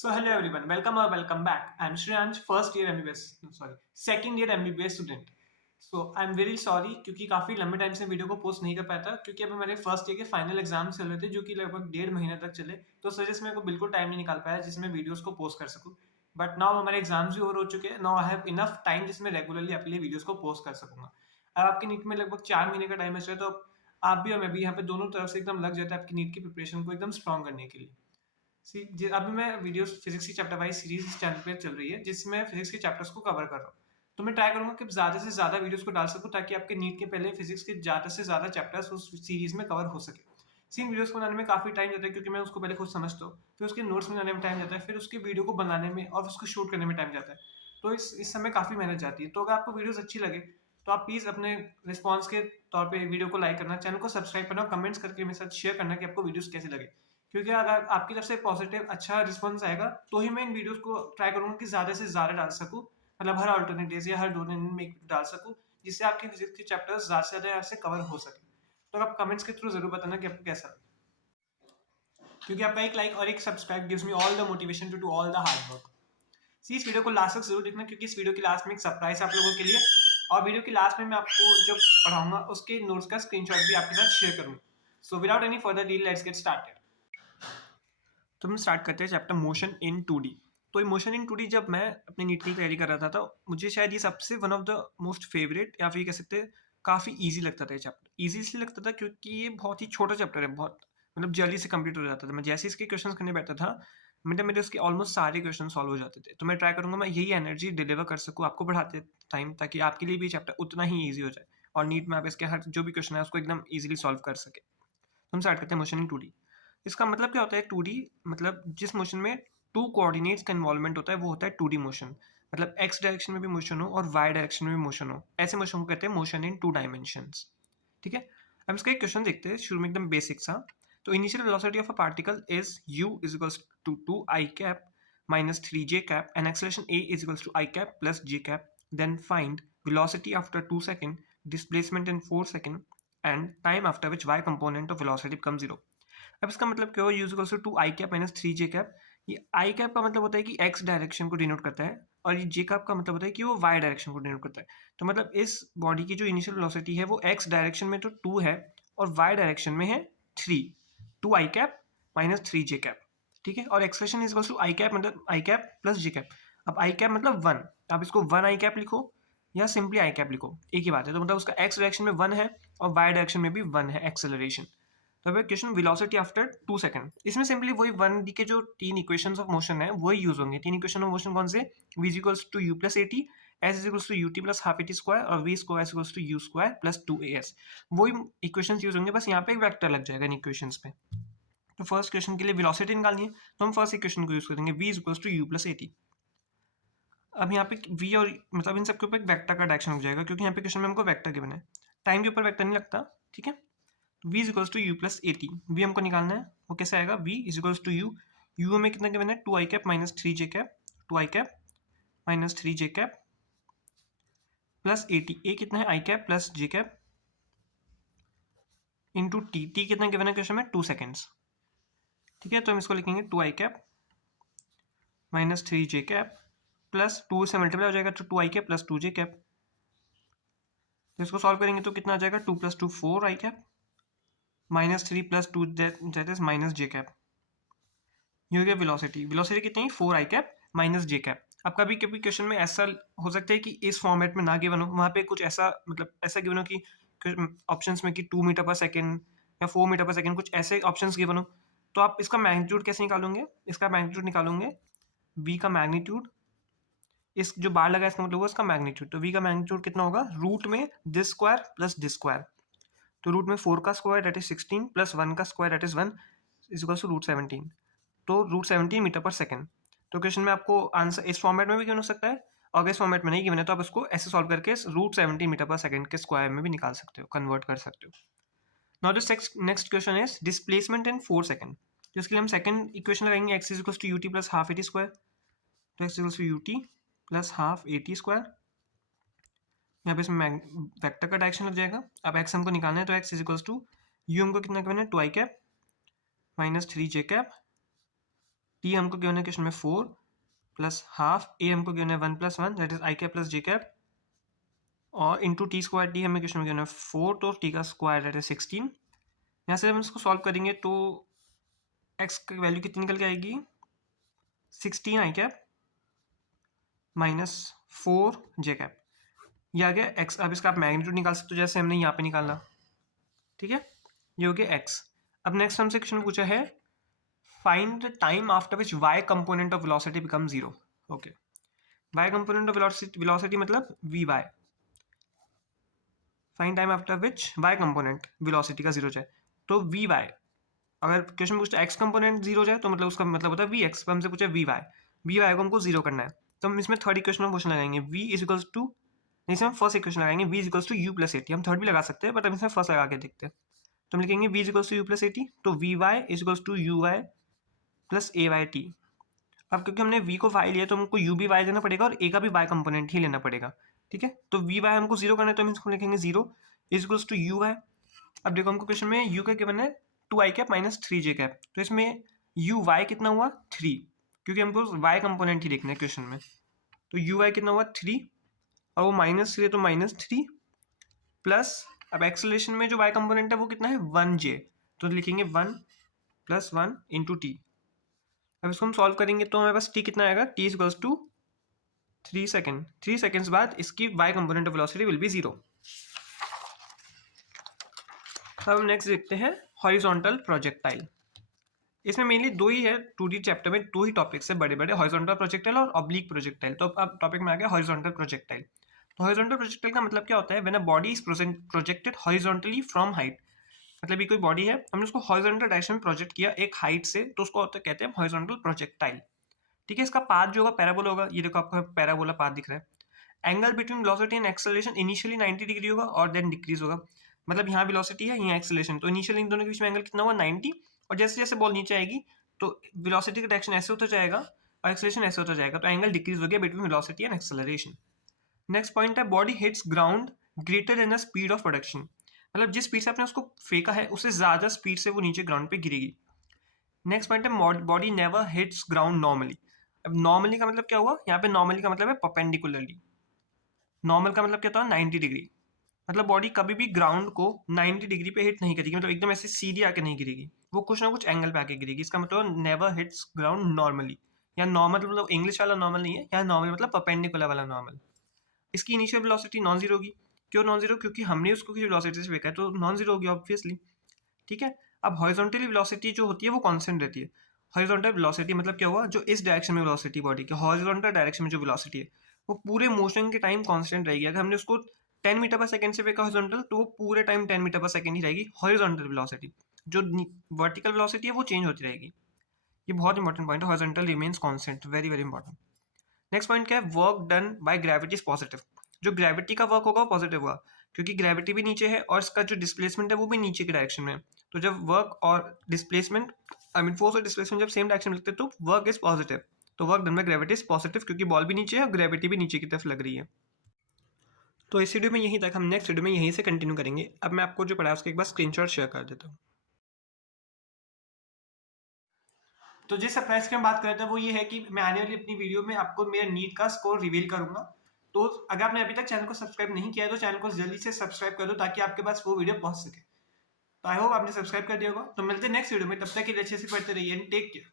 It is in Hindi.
So hello everyone, welcome or welcome back. I'm Shreyansh, first year MBBS, no, sorry, second year MBBS student. So I'm very sorry क्योंकि काफ़ी लंबे टाइम से वीडियो को पोस्ट नहीं कर पाया था क्योंकि अभी हमारे फर्स्ट ईयर के फाइनल एग्जाम चल रहे थे जो कि लगभग 1.5 महीने तक चले, तो उस वजह से मेरे को बिल्कुल टाइम नहीं निकाल पाया जिसमें वीडियोस को पोस्ट कर सकूँ. बट नाउ हमारे एग्जाम्स भी ओवर हो चुके हैं. Now I have enough time जिसमें रेगुलरली आपके लिए वीडियोस को पोस्ट कर सकूंगा. अब आपकी नीट में लगभग 4 महीने का टाइम है, तो आप भी और मैं भी यहाँ पे दोनों तरफ से एकदम लग जाता है आपकी नीट की प्रिपरेशन को एकदम स्ट्रॉन्ग करने के लिए. सी अभी मैं वीडियोस फिजिक्स की चैप्टर वाइज सीरीज इस चैनल पे चल रही है जिसमें फिजिक्स के चैप्टर्स को कवर कर रहा हूँ. तो मैं ट्राई करूंगा कि ज़्यादा से ज़्यादा वीडियोस को डाल सकूं ताकि आपके नीट के पहले फिजिक्स के ज़्यादा से ज़्यादा चैप्टर्स उस सीरीज में कवर हो सके. सी वीडियोस को बनाने में काफ़ी टाइम जाता है क्योंकि मैं उसको पहले खुद समझता हूँ, फिर उसके नोट्स बनाने में टाइम जाता है, फिर उसकी वीडियो को बनाने में और उसको शूट करने में टाइम जाता है. तो इस समय काफ़ी मेहनत जाती है. तो अगर आपको वीडियोस अच्छी लगे तो आप प्लीज़ अपने रिस्पॉन्स के तौर पे वीडियो को लाइक करना, चैनल को सब्सक्राइब करना और कमेंट्स करके मेरे साथ शेयर करना कि आपको वीडियोस कैसे लगे. क्योंकि अगर आपकी तरफ से पॉजिटिव अच्छा रिस्पॉन्स आएगा तो ही मैं इन वीडियोस को ट्राई करूंगा कि ज़्यादा से ज़्यादा डाल सकूं, मतलब हर अल्टरनेट डेज या हर 2 दिन में एक डाल सकूं, जिससे आपके फिजिक्स के चैप्टर्स ज़्यादा से ज़्यादा आपसे कवर हो सके. तो आप कमेंट्स के थ्रू जरूर बताना कि आपको कैसा लगा, क्योंकि आपका एक लाइक और एक subscribe gives me all the motivation to do all the hard work. See इस वीडियो को लास्ट तक जरूर देखना क्योंकि इस वीडियो की लास्ट में एक सरप्राइज है आप लोगों के लिए, और वीडियो की लास्ट में मैं आपको जो पढ़ाऊंगा उसके नोट्स का स्क्रीनशॉट भी आपके साथ शेयर करूंगा. So without any further deal let's get started. तो हम स्टार्ट करते हैं चैप्टर मोशन इन 2D. तो मोशन इन 2D जब मैं अपनी नीट की तैयारी कर रहा था तो मुझे शायद ये सबसे one of the most favourite या फिर कह सकते हैं काफ़ी ईजी लगता था ये चैप्टर. ईजी इसलिए लगता था क्योंकि ये बहुत ही छोटा चैप्टर है, बहुत मतलब जल्दी से कंप्लीट हो जाता था. मैं जैसे इसके क्वेश्चन करने बैठता था मतलब मेरे उसके ऑलमोस्ट सारे क्वेश्चन सॉल्व हो जाते थे. तो मैं ट्राई करूंगा मैं यही एनर्जी डिलीवर कर सकूँ आपको पढ़ाते टाइम, ताकि आपके लिए भी चैप्टर उतना ही ईजी हो जाए और नीट में आप इसके हर जो भी क्वेश्चन है उसको एकदम ईजिली सॉल्व कर सके. तो हम स्टार्ट करते हैं मोशन इन 2D. इसका मतलब क्या होता है 2D, मतलब जिस मोशन में टू कोऑर्डिनेट्स का इन्वॉल्वमेंट होता है वो होता है 2D मोशन. मतलब एक्स डायरेक्शन में भी मोशन हो और वाई डायरेक्शन में भी मोशन हो, ऐसे मोशन को कहते हैं मोशन इन 2 डायमेंशंस. ठीक है. अब इसका एक क्वेश्चन देखते हैं शुरू में एकदम बेसिक सा. तो initial velocity of a particle is u is equals to 2 i cap minus 3j cap and acceleration a is equals to I cap plus j cap. Then find velocity after 2 second, displacement in 4 second and time after which y component of velocity becomes 0. अब इसका मतलब क्या हो, u is equals to i cap minus 3j cap. ये आई कैप का मतलब होता है कि एक्स डायरेक्शन को डिनोट करता है और ये जे कैप का मतलब होता है कि वो वाई डायरेक्शन को डिनोट करता है. तो मतलब इस बॉडी की जो इनिशियल वेलोसिटी है वो एक्स डायरेक्शन में तो 2 है और वाई डायरेक्शन में है 3. 2 i cap minus 3j cap. ठीक है. और expression is equals to i cap मतलब i cap plus j cap. अब आई कैप मतलब 1, आप इसको 1 आई कैप लिखो या सिंपली आई कैप लिखो, एक ही बात है. तो मतलब उसका एक्स डायरेक्शन में 1 है और वाई डायरेक्शन में भी 1 है एक्सेलरेशन. तो अब क्वेश्चन वेलोसिटी आफ्टर 2 सेकंड, इसमें सिंपली वही 1D के जो 3 इक्वेशंस ऑफ मोशन है वही यूज होंगे. 3 इक्वेशन ऑफ मोशन कौन से, v is equals to u plus at, s is equals to ut plus half at square और v square is equals to u square plus 2as. वही इक्वेशंस यूज होंगे, बस यहाँ पे एक वेक्टर लग जाएगा इन इक्वेशंस पे. तो फर्स्ट क्वेश्चन के लिए वेलोसिटी निकालनी है तो हम फर्स्ट इक्वेशन को यूज करेंगे v is equals to u plus at. अब यहाँ पे v और मतलब इन सबके ऊपर एक वेक्टर का डायरेक्शन लग जाएगा क्योंकि यहाँ पे क्वेश्चन में हमको वेक्टर गिवन है. टाइम के ऊपर वेक्टर नहीं लगता. ठीक है. v is equals to u plus at. V हमको निकालना है, वो कैसे आएगा, v is equals to u. U हमें कितना गिवन है, 2 i cap minus 3j cap. 2 i cap minus 3j cap plus at. A कितना है, i cap plus j cap into t. T कितना गिवन है क्वेश्चन में, 2 सेकेंड्स. ठीक है. तो हम इसको लिखेंगे 2 i cap minus 3j cap plus 2 से मल्टीप्लाई हो जाएगा तो 2 i cap plus 2j cap. तो इसको सॉल्व करेंगे तो कितना आ जाएगा, 2 plus 2 4 I cap minus 3 plus 2 that is minus J cap. ये हो गया वेलोसिटी. वेलोसिटी कितनी, 4 आई कैप माइनस जे कैप. अब कभी कभी क्वेश्चन में ऐसा हो सकता है कि इस फॉर्मेट में ना गिवन हो, वहाँ पे कुछ ऐसा मतलब ऐसा गिवन हो कि ऑप्शंस में कि 2 मीटर पर सेकेंड या 4 मीटर पर सेकेंड कुछ ऐसे ऑप्शंस गिवन हो. तो आप इसका मैग्नीट्यूड कैसे निकालोगे, इसका मैग्नीट्यूड निकालोगे v का मैग्नीट्यूड, इस जो बार लगा इसका मतलब होगा इसका मैग्नीट्यूड. तो v का मैग्नीट्यूड कितना होगा, रूट में this square plus this square. तो रूट में 4 का स्क्वायर दैट इज 16 प्लस 1 का square that is 1 is equal to root 17. तो रूट 17 मीटर पर सेकंड. तो क्वेश्चन में आपको आंसर इस फॉर्मेट में भी गिवन हो सकता है, अगर इस फॉर्मेट में नहीं गिवन है तो आप इसको ऐसे सॉल्व करके रूट 17 मीटर पर सेकंड के स्क्वायर में भी निकाल सकते हो, कन्वर्ट कर सकते हो. Now the next question is displacement in 4 second. तो इसके लिए हम सेकंड इक्वेशन लगाएंगे, x is equal to u t plus half a t square. तो x equal to u t plus half a t square. यहाँ पे इसमें वेक्टर का डायरेक्शन लग जाएगा. अब x हमको निकालना है तो x is equal to u हमको कितना गिवन है, 2 i cap minus 3j cap t हमको गिवन है क्वेश्चन में 4 प्लस हाफ, ए हमको गिवन है 1 + 1 that is I cap plus j cap, और इंटू टी स्क्वायर टी हमें क्वेश्चन में गिवन है 4, तो टी का स्क्वायर दैट इज 16। यहाँ से हम इसको सॉल्व करेंगे तो एक्स की वैल्यू कितनी निकल के आएगी, 16 आई कैप माइनस 4 जे कैप, ये आ गया एक्स। अब इसका आप मैग्नीट्यूड निकाल सकते हो जैसे हमने यहाँ पे निकाला, ठीक है, ये हो गया एक्स। अब नेक्स्ट हमसे क्वेश्चन पूछा है find the time after which y component of velocity become zero. Okay, y component of velocity मतलब v y, find time after which y component velocity का जीरो जाए, तो वी वाई, अगर क्वेश्चन पूछता है एक्स कंपोनेंट जीरो जाए तो मतलब उसका मतलब होता है वी एक्स, हमसे पूछा वी वाई को हमको जीरो करना है, तो हम इसमें थर्ड इक्वेशन में क्वेश्चन लगाएंगे वी इज इक्वल्स टू, जैसे हम फर्स्ट इक्वेशन लगाएंगे v is equals to u plus a t, हम थर्ड भी लगा सकते हैं बट हम इसमें फर्स्ट लगा के देखते हैं, तो हम लिखेंगे v is equals to u plus at, तो v y is equals to u y plus a y t. अब क्योंकि हमने वी को वाई लिया तो हमको यू भी वाई लेना पड़ेगा और ए का भी वाई कंपोनेंट ही लेना पड़ेगा, ठीक है, तो वी वाई हमको जीरो करना है तो हम इसको लिखेंगे zero is equals to u y. अब देखो हमको क्वेश्चन में यू का गिवन है 2 i cap minus 3 J cap, तो इसमें यू वाई कितना हुआ 3, क्योंकि हमको वाई कंपोनेंट ही देखना है क्वेश्चन में, तो यू वाई कितना हुआ 3 और वो माइनस 3 है तो माइनस 3 प्लस, अब एक्सेलरेशन में जो वाई कंपोनेंट है वो कितना है 1 जे, तो लिखेंगे 1 + 1 इंटू टी। अब इसको हम सॉल्व करेंगे तो हमारे पास टी कितना आएगा, t is equals to 3 second, 3 seconds बाद इसकी y component of velocity will be zero. अब हम नेक्स्ट देखते हैं हॉरिजॉन्टल प्रोजेक्टाइल। इसमें मेनली दो ही है, 2D चैप्टर में दो ही टॉपिक्स है बड़े बड़े, हॉरिजॉन्टल प्रोजेक्टाइल और ऑब्लिक प्रोजेक्टाइल। तो अब टॉपिक में आ गया हॉरिजॉन्टल प्रोजेक्टाइल। तो हॉरिजॉन्टल प्रोजेक्टाइल का मतलब क्या होता है, when a body is projected horizontally from height, मतलब ये कोई बॉडी है हमने उसको हॉरिजॉन्टल डायरेक्शन में प्रोजेक्ट किया एक हाइट से, तो उसको कहते हैं हॉरिजॉन्टल प्रोजेक्टाइल, ठीक है। इसका पाथ जो होगा पैराबोला होगा, ये देखो आपको पैराबोला पाथ दिख रहा है। Angle between velocity and acceleration initially 90 degree होगा और देन डिक्रीज होगा, मतलब यहाँ वेलोसिटी है यहाँ एक्सेलरेशन, तो इनिशियली इन दोनों के बीच में एंगल कितना हुआ 90, और जैसे जैसे बॉल नीचे आएगी तो वेलोसिटी का डायरेक्शन ऐसे होता जाएगा और एक्सेलरेशन ऐसे होता जाएगा, तो एंगल डिक्रीज हो गया between velocity and acceleration. Next point है body hits ground greater than the speed of production, मतलब जिस स्पीड से आपने उसको फेंका है उससे ज्यादा स्पीड से वो नीचे ग्राउंड पे गिरेगी। नेक्स्ट पॉइंट है body never hits ground normally. अब नॉर्मली का मतलब क्या हुआ, यहाँ पे नॉर्मली का मतलब है परपेंडिकुलरली, नॉर्मल का मतलब क्या था 90 डिग्री, मतलब बॉडी कभी भी ग्राउंड को 90 डिग्री पे हिट नहीं करेगी, मतलब एकदम ऐसे सीधी आके नहीं गिरेगी, वो कुछ ना कुछ एंगल पे आके गिरेगी, इसका मतलब नेवर हिट्स ग्राउंड नॉर्मली। या नॉर्मल मतलब इंग्लिश वाला नॉर्मल नहीं है, यहाँ नॉर्मल मतलब परपेंडिकुलर वाला नॉर्मल। इसकी इनिशियल वेलोसिटी नॉन जीरो होगी, क्यों नॉन जीरो, क्योंकि हमने उसको किसी वेलोसिटी से फेंका है तो नॉन जीरो होगी ऑब्वियसली, ठीक है। अब हॉरिजॉन्टली वेलोसिटी जो होती है वो कांस्टेंट रहती है। हॉरिजॉन्टल वेलोसिटी मतलब क्या हुआ, जो इस डायरेक्शन में वेलोसिटी बॉडी की हॉरिजॉन्टल डायरेक्शन में जो वेलोसिटी है वो पूरे मोशन के टाइम कांस्टेंट रहेगी। अगर हमने उसको 10 मीटर पर सेकंड से फेंका हॉरिजॉन्टल तो वो पूरे टाइम 10 मीटर पर सेकंड ही रहेगी हॉरिजॉन्टल वेलोसिटी, जो वर्टिकल वेलोसिटी है वो चेंज होती रहेगी। ये बहुत इंपॉर्टेंट पॉइंट है, horizontal remains constant, very very important. Next point क्या है, work done by gravity is positive, जो ग्रेविटी का वर्क होगा वो पॉजिटिव होगा, क्योंकि ग्रेविटी भी नीचे है और इसका जो डिस्प्लेसमेंट है वो भी नीचे की डायरेक्शन में है, तो जब वर्क और डिस्प्लेसमेंट आई मीन फोर्स और डिस्प्लेसमेंट जब सेम डायरेक्शन में लगते हैं तो वर्क इज पॉजिटिव, तो work done by gravity is positive, क्योंकि बॉल भी नीचे है और ग्रेविटी भी नीचे की तरफ लग रही है। तो इस वीडियो में यहीं तक, हम नेक्स्ट वीडियो में यहीं से कंटिन्यू करेंगे। अब मैं आपको जो पढ़ा उसका एक बार स्क्रीनशॉट शेयर कर देता हूँ। तो जिस सरप्राइज की हम बात कर रहे थे वो ये है कि मैं आने वाली अपनी वीडियो में आपको मेरा नीट का स्कोर रिवील करूंगा। तो अगर आपने अभी तक चैनल को सब्सक्राइब नहीं किया है तो चैनल को जल्दी से सब्सक्राइब कर दो ताकि आपके पास वो वीडियो पहुंच सके। तो आई होप आपने सब्सक्राइब कर दिया होगा। तो मिलते हैं नेक्स्ट वीडियो में, तब तक के लिए अच्छे से पढ़ते रहिए एंड टेक केयर।